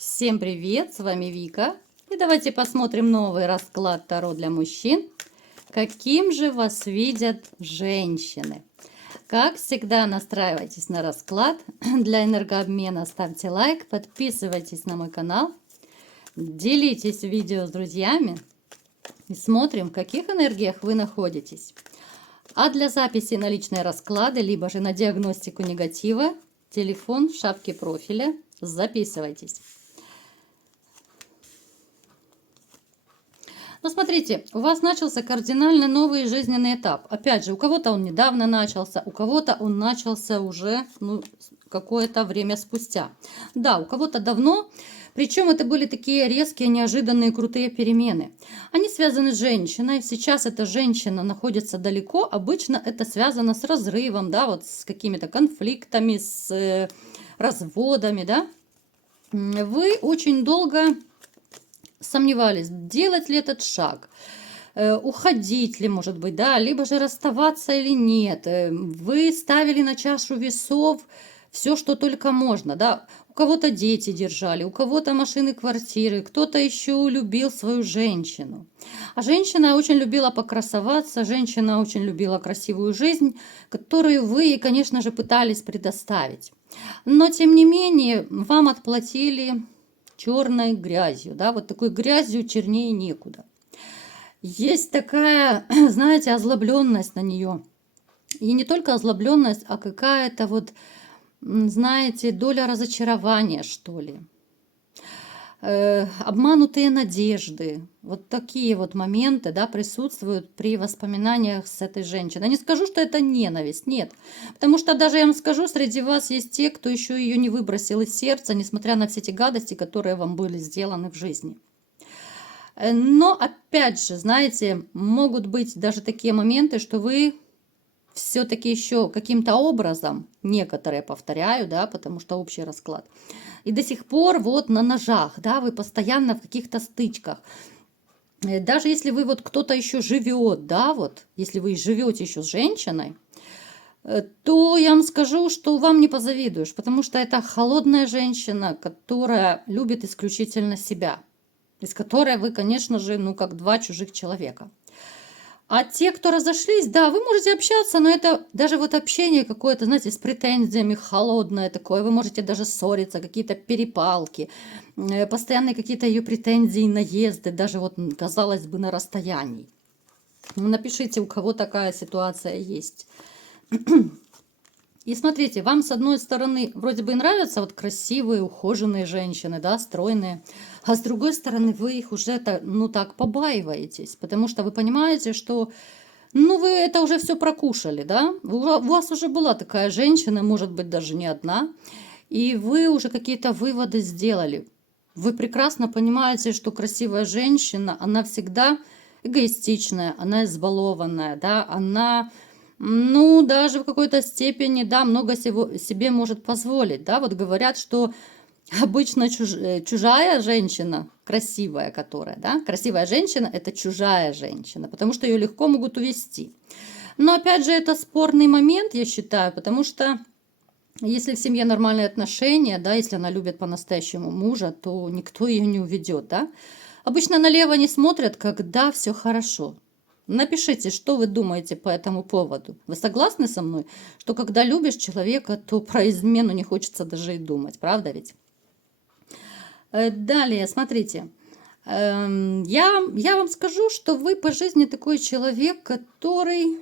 Всем привет, с вами Вика. И давайте посмотрим новый расклад Таро для мужчин. Каким же вас видят женщины? Как всегда, настраивайтесь на расклад. Для энергообмена ставьте лайк, подписывайтесь на мой канал, делитесь видео с друзьями и смотрим, в каких энергиях вы находитесь. А для записи на личные расклады, либо же на диагностику негатива, телефон в шапке профиля. Записывайтесь. Но смотрите, у вас начался кардинально новый жизненный этап. Опять же, у кого-то он недавно начался, у кого-то он начался уже какое-то время спустя. Да, у кого-то давно. Причем это были такие резкие, неожиданные, крутые перемены. Они связаны с женщиной. Сейчас эта женщина находится далеко. Обычно это связано с разрывом, да, вот с какими-то конфликтами, с разводами, да. Вы очень долго сомневались, делать ли этот шаг, уходить ли, может быть, да, либо же расставаться или нет. Вы ставили на чашу весов все, что только можно, да. У кого-то дети держали, у кого-то машины, квартиры, кто-то еще любил свою женщину. А женщина очень любила покрасоваться, женщина очень любила красивую жизнь, которую вы, конечно же, пытались предоставить. Но, тем не менее, вам отплатили черной грязью, да, вот такой грязью чернее некуда. Есть такая, знаете, озлобленность на нее. И не только озлобленность, а какая-то вот, знаете, доля разочарования, что ли. Обманутые надежды. Вот такие вот моменты, да, присутствуют при воспоминаниях с этой женщиной. Не скажу, что это ненависть, нет. Потому что даже я вам скажу, среди вас есть те, кто еще ее не выбросил из сердца, несмотря на все эти гадости, которые вам были сделаны в жизни. Но опять же, знаете, могут быть даже такие моменты, что вы все-таки еще каким-то образом, некоторые повторяю, да, потому что общий расклад, и до сих пор вот на ножах, да, вы постоянно в каких-то стычках. Даже если вы вот кто-то еще живет, да, вот, если вы живете еще с женщиной, то я вам скажу, что вам не позавидуешь, потому что это холодная женщина, которая любит исключительно себя, из которой вы, конечно же, ну, как два чужих человека. А те, кто разошлись, да, вы можете общаться, но это даже вот общение какое-то, знаете, с претензиями, холодное такое. Вы можете даже ссориться, какие-то перепалки, постоянные какие-то ее претензии, наезды, даже вот, казалось бы, на расстоянии. Напишите, у кого такая ситуация есть. И смотрите, вам с одной стороны вроде бы и нравятся вот красивые, ухоженные женщины, да, стройные, а с другой стороны вы их уже так побаиваетесь, потому что вы понимаете, что вы это уже все прокушали, да, у вас уже была такая женщина, может быть, даже не одна, и вы уже какие-то выводы сделали. Вы прекрасно понимаете, что красивая женщина, она всегда эгоистичная, она избалованная, да, она... даже в какой-то степени, да, много всего себе может позволить, да, вот говорят, что обычно чужая женщина, красивая которая, да, красивая женщина – это чужая женщина, потому что ее легко могут увести. Но опять же, это спорный момент, я считаю, потому что если в семье нормальные отношения, да, если она любит по-настоящему мужа, то никто ее не уведет, да. Обычно налево не смотрят, когда все хорошо. Напишите, что вы думаете по этому поводу. Вы согласны со мной, что когда любишь человека, то про измену не хочется даже и думать, правда ведь? Далее, смотрите. Я вам скажу, что вы по жизни такой человек, который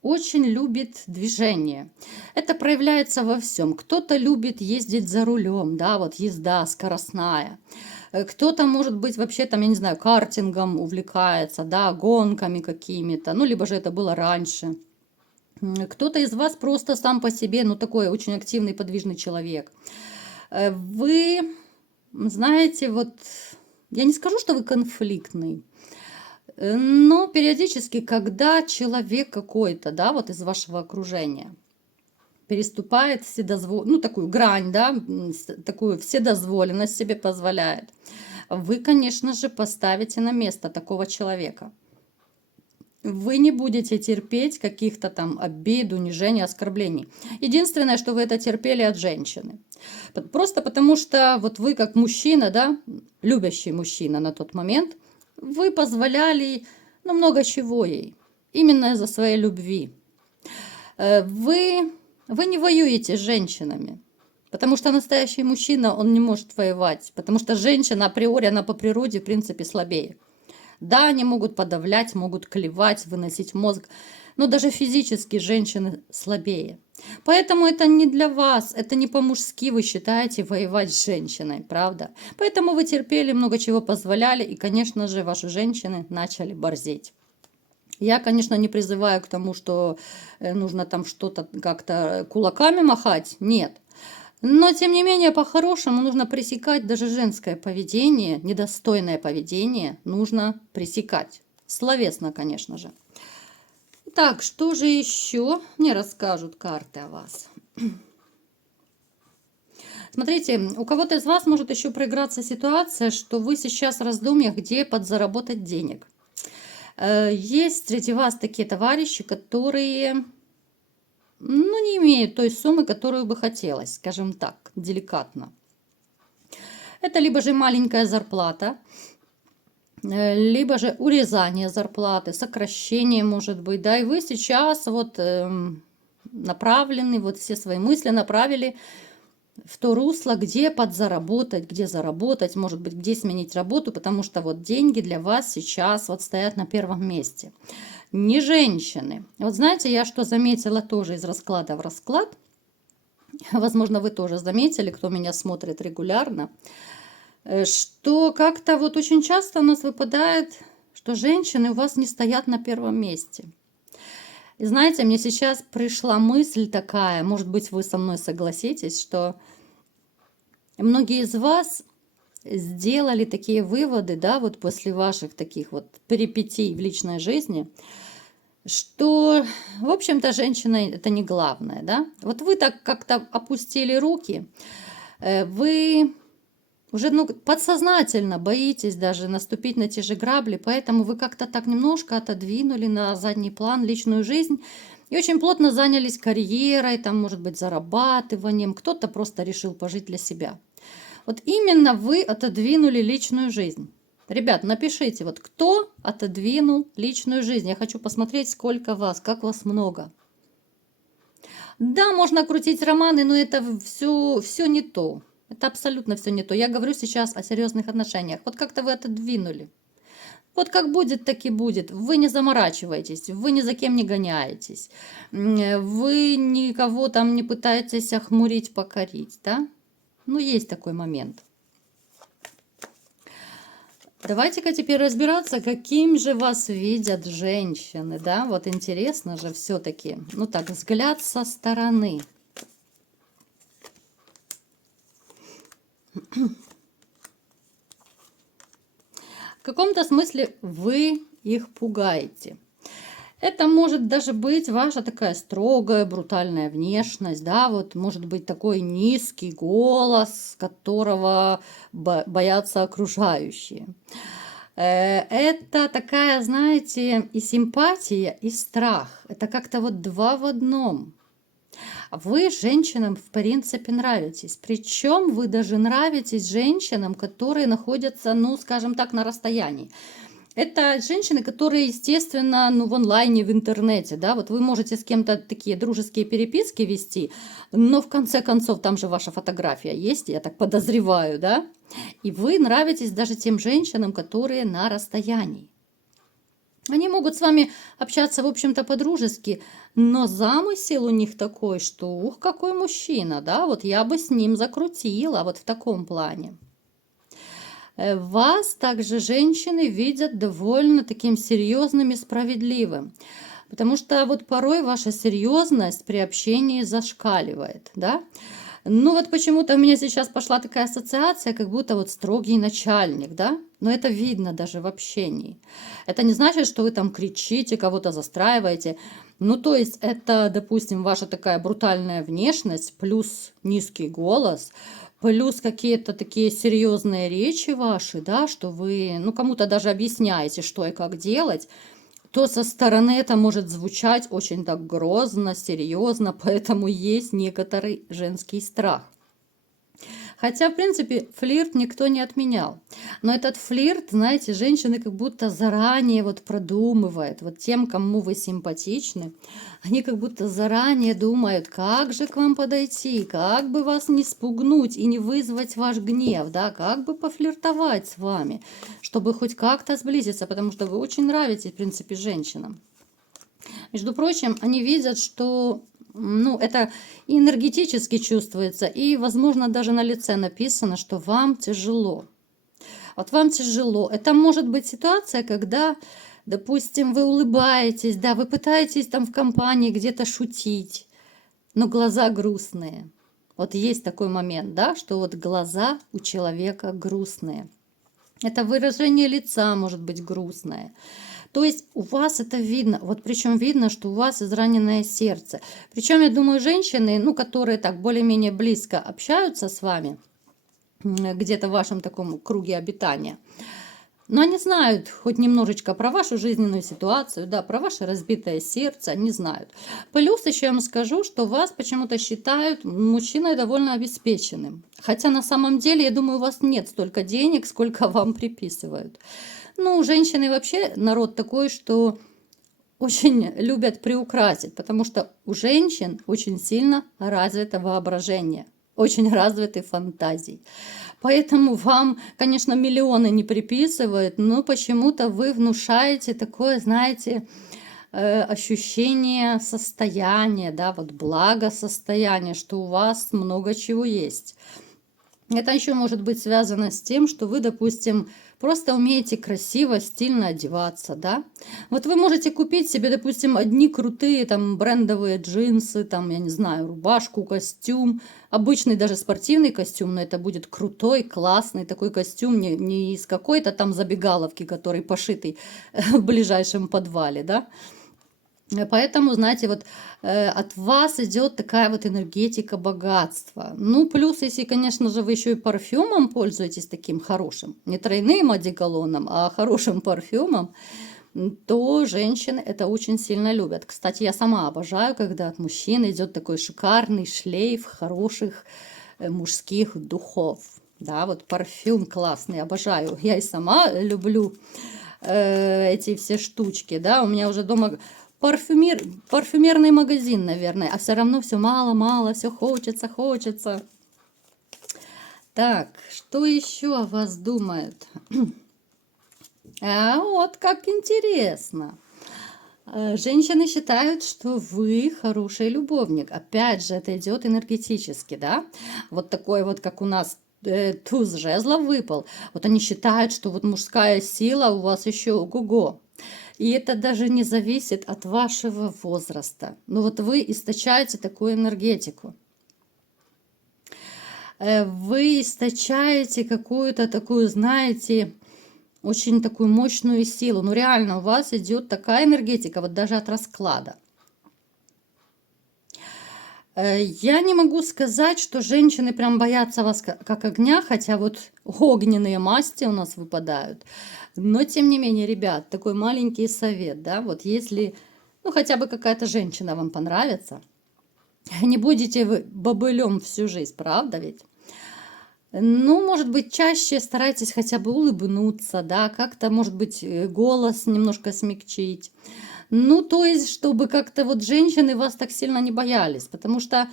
очень любит движение. Это проявляется во всем. Кто-то любит ездить за рулем, да, вот езда скоростная. Кто-то, может быть, вообще там, я не знаю, картингом увлекается, да, гонками какими-то, либо же это было раньше. Кто-то из вас просто сам по себе, такой очень активный, подвижный человек. Вы, знаете, вот, я не скажу, что вы конфликтный, но периодически, когда человек какой-то, да, вот из вашего окружения переступает такую грань, да, такую вседозволенность себе позволяет, вы, конечно же, поставите на место такого человека. Вы не будете терпеть каких-то там обид, унижений, оскорблений. Единственное, что вы это терпели от женщины. Просто потому что вот вы как мужчина, да, любящий мужчина на тот момент, вы позволяли, ну, много чего ей. Именно из-за своей любви. Вы не воюете с женщинами. Потому что настоящий мужчина, он не может воевать. Потому что женщина априори, она по природе, в принципе, слабее. Да, они могут подавлять, могут клевать, выносить мозг, но даже физически женщины слабее. Поэтому это не для вас, это не по-мужски вы считаете воевать с женщиной, правда? Поэтому вы терпели, много чего позволяли, и, конечно же, ваши женщины начали борзеть. Я, конечно, не призываю к тому, что нужно там что-то как-то кулаками махать, нет. Но, тем не менее, по-хорошему нужно пресекать даже женское поведение, недостойное поведение нужно пресекать. Словесно, конечно же. Так, что же еще мне расскажут карты о вас? Смотрите, у кого-то из вас может еще проиграться ситуация, что вы сейчас в раздумьях, где подзаработать денег. Есть среди вас такие товарищи, которые... ну, не имеют той суммы, которую бы хотелось, скажем так, деликатно. Это либо же маленькая зарплата, либо же урезание зарплаты, сокращение, может быть, да, и вы сейчас вот направлены, вот все свои мысли направили в то русло, где подзаработать, где заработать, может быть, где сменить работу, потому что вот деньги для вас сейчас вот стоят на первом месте. Не женщины. Вот знаете, я что заметила тоже из расклада в расклад, возможно, вы тоже заметили, кто меня смотрит регулярно, что как-то вот очень часто у нас выпадает, что женщины у вас не стоят на первом месте. И знаете, мне сейчас пришла мысль такая, может быть, вы со мной согласитесь, что многие из вас сделали такие выводы, да, вот после ваших таких вот перипетий в личной жизни, что, в общем-то, женщина это не главное, да. Вот вы так как-то опустили руки, вы уже подсознательно боитесь даже наступить на те же грабли, поэтому вы как-то так немножко отодвинули на задний план личную жизнь и очень плотно занялись карьерой, там, может быть, зарабатыванием, кто-то просто решил пожить для себя. Вот именно вы отодвинули личную жизнь. Ребят, напишите, вот кто отодвинул личную жизнь. Я хочу посмотреть, сколько вас, как вас много. Да, можно крутить романы, но это все не то. Это абсолютно все не то. Я говорю сейчас о серьезных отношениях. Вот как-то вы отодвинули. Вот как будет, так и будет. Вы не заморачиваетесь, вы ни за кем не гоняетесь. Вы никого там не пытаетесь охмурить, покорить, да? Ну, есть такой момент. Давайте-ка теперь разбираться, каким же вас видят женщины, да? Вот интересно же все-таки. Ну так, взгляд со стороны. В каком-то смысле вы их пугаете. Это может даже быть ваша такая строгая, брутальная внешность, да, вот может быть такой низкий голос, которого боятся окружающие. Это такая, знаете, и симпатия, и страх. Это как-то вот два в одном. Вы женщинам, в принципе, нравитесь. Причем вы даже нравитесь женщинам, которые находятся, ну, скажем так, на расстоянии. Это женщины, которые, естественно, ну, в онлайне, в интернете, да, вот вы можете с кем-то такие дружеские переписки вести, но в конце концов там же ваша фотография есть, я так подозреваю, да, и вы нравитесь даже тем женщинам, которые на расстоянии. Они могут с вами общаться, в общем-то, по-дружески, но замысел у них такой, что, ух, какой мужчина, да, вот я бы с ним закрутила, вот в таком плане. Вас также женщины видят довольно таким серьезным и справедливым. Потому что вот порой ваша серьезность при общении зашкаливает, да? Ну вот почему-то у меня сейчас пошла такая ассоциация, как будто вот строгий начальник, да? Но это видно даже в общении. Это не значит, что вы там кричите, кого-то застраиваете. Ну то есть это, допустим, ваша такая брутальная внешность плюс низкий голос, плюс какие-то такие серьезные речи ваши, да, что вы, ну, кому-то даже объясняете, что и как делать. то со стороны это может звучать очень так грозно, серьезно, поэтому есть некоторый женский страх. Хотя, в принципе, флирт никто не отменял. Но этот флирт, знаете, женщины как будто заранее вот продумывают. Вот тем, кому вы симпатичны, они как будто заранее думают, как же к вам подойти, как бы вас не спугнуть и не вызвать ваш гнев, да, как бы пофлиртовать с вами, чтобы хоть как-то сблизиться, потому что вы очень нравитесь, в принципе, женщинам. Между прочим, они видят, что это и энергетически чувствуется, и, возможно, даже на лице написано, что вам тяжело. Вот вам тяжело. Это может быть ситуация, когда, допустим, вы улыбаетесь, да, вы пытаетесь там в компании где-то шутить, но глаза грустные. Вот есть такой момент, да, что вот глаза у человека грустные. Это выражение лица может быть грустное. То есть у вас это видно, вот причем видно, что у вас израненное сердце. Причем, я думаю, женщины, которые так более-менее близко общаются с вами, где-то в вашем таком круге обитания, но они знают хоть немножечко про вашу жизненную ситуацию, да, про ваше разбитое сердце, они знают. Плюс еще я вам скажу, что вас почему-то считают мужчиной довольно обеспеченным. Хотя на самом деле, я думаю, у вас нет столько денег, сколько вам приписывают. Женщины вообще народ такой, что очень любят приукрасить, потому что у женщин очень сильно развито воображение, очень развиты фантазии. Поэтому вам, конечно, миллионы не приписывают, но почему-то вы внушаете такое, знаете, ощущение состояния, да, вот благосостояния, что у вас много чего есть. Это еще может быть связано с тем, что вы, допустим, просто умеете красиво, стильно одеваться, да. Вот вы можете купить себе, допустим, одни крутые там брендовые джинсы, там, я не знаю, рубашку, костюм, обычный даже спортивный костюм, но это будет крутой, классный такой костюм, не из какой-то там забегаловки, который пошитый в ближайшем подвале, да. Поэтому, знаете, вот от вас идет такая вот энергетика богатства. Плюс, если, конечно же, вы еще и парфюмом пользуетесь таким хорошим, не тройным одеколоном, а хорошим парфюмом, то женщины это очень сильно любят. Кстати, я сама обожаю, когда от мужчин идет такой шикарный шлейф хороших мужских духов. Да, вот парфюм классный, обожаю. Я и сама люблю эти все штучки, да, у меня уже дома парфюмерный магазин, наверное, а все равно все мало-мало, все хочется. Так, что еще о вас думают? А вот как интересно. Женщины считают, что вы хороший любовник. Опять же, это идет энергетически, да? Вот такой вот, как у нас туз жезлов выпал. Вот они считают, что вот мужская сила у вас еще ого-го. И это даже не зависит от вашего возраста. Но вот вы источаете такую энергетику. Вы источаете какую-то такую, знаете, очень такую мощную силу. Реально у вас идет такая энергетика, вот даже от расклада. Я не могу сказать, что женщины прям боятся вас как огня, хотя вот огненные масти у нас выпадают. Но, тем не менее, ребят, такой маленький совет, да, вот если, хотя бы какая-то женщина вам понравится, не будете вы бобылем всю жизнь, правда ведь? Может быть, чаще старайтесь хотя бы улыбнуться, да, как-то, может быть, голос немножко смягчить. То есть, чтобы как-то вот женщины вас так сильно не боялись, потому что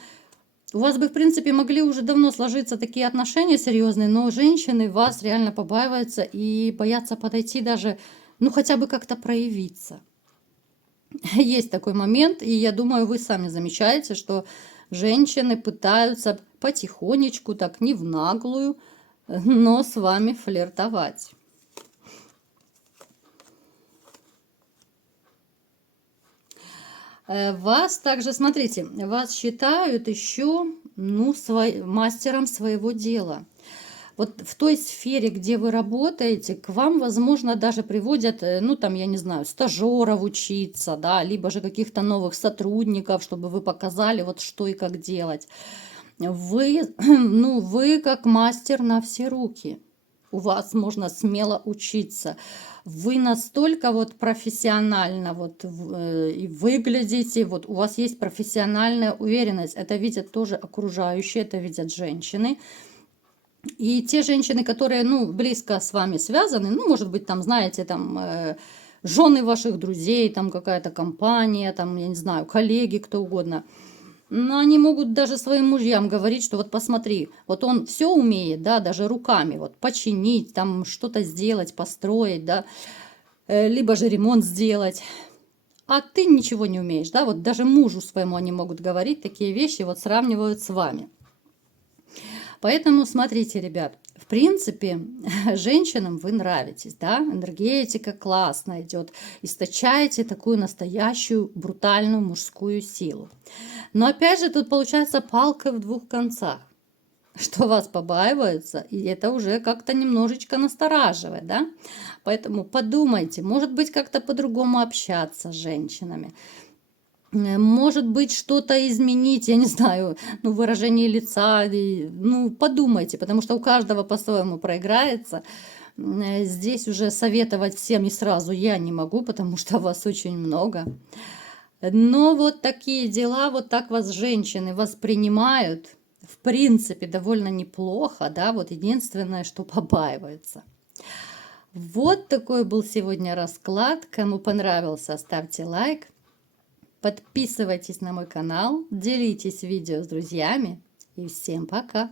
у вас бы, в принципе, могли уже давно сложиться такие отношения серьезные, но женщины вас реально побаиваются и боятся подойти даже, хотя бы как-то проявиться. Есть такой момент, и я думаю, вы сами замечаете, что женщины пытаются потихонечку, так не в наглую, но с вами флиртовать. Вас также, смотрите, вас считают еще, мастером своего дела. Вот в той сфере, где вы работаете, к вам, возможно, даже приводят, я не знаю, стажеров учиться, да, либо же каких-то новых сотрудников, чтобы вы показали, вот что и как делать. Вы как мастер на все руки. у вас можно смело учиться. Вы настолько вот профессионально вот и выглядите, вот у вас есть профессиональная уверенность. Это видят тоже окружающие, это видят женщины. И те женщины, которые, ну, близко с вами связаны, ну, может быть, там, знаете, там, жены ваших друзей, там, какая-то компания, там, я не знаю, коллеги, кто угодно. Но они могут даже своим мужьям говорить, что вот посмотри, вот он все умеет, да, даже руками, вот починить, там, что-то сделать, построить, да, либо же ремонт сделать. А ты ничего не умеешь, да, вот даже мужу своему они могут говорить такие вещи, вот сравнивают с вами. Поэтому смотрите, ребят, в принципе, женщинам вы нравитесь, да, энергетика классно идет, источаете такую настоящую брутальную мужскую силу. Но опять же, тут получается палка в двух концах, что вас побаиваются, и это уже как-то немножечко настораживает, да. Поэтому подумайте, может быть, как-то по-другому общаться с женщинами. Может быть, что-то изменить, я не знаю, ну, выражение лица, ну, подумайте, потому что у каждого по-своему проиграется. Здесь уже советовать всем и сразу я не могу, потому что вас очень много. Но вот такие дела, вот так вас женщины воспринимают, в принципе, довольно неплохо, да, вот единственное, что побаиваются. Вот такой был сегодня расклад. Кому понравился, ставьте лайк. Подписывайтесь на мой канал, делитесь видео с друзьями и всем пока!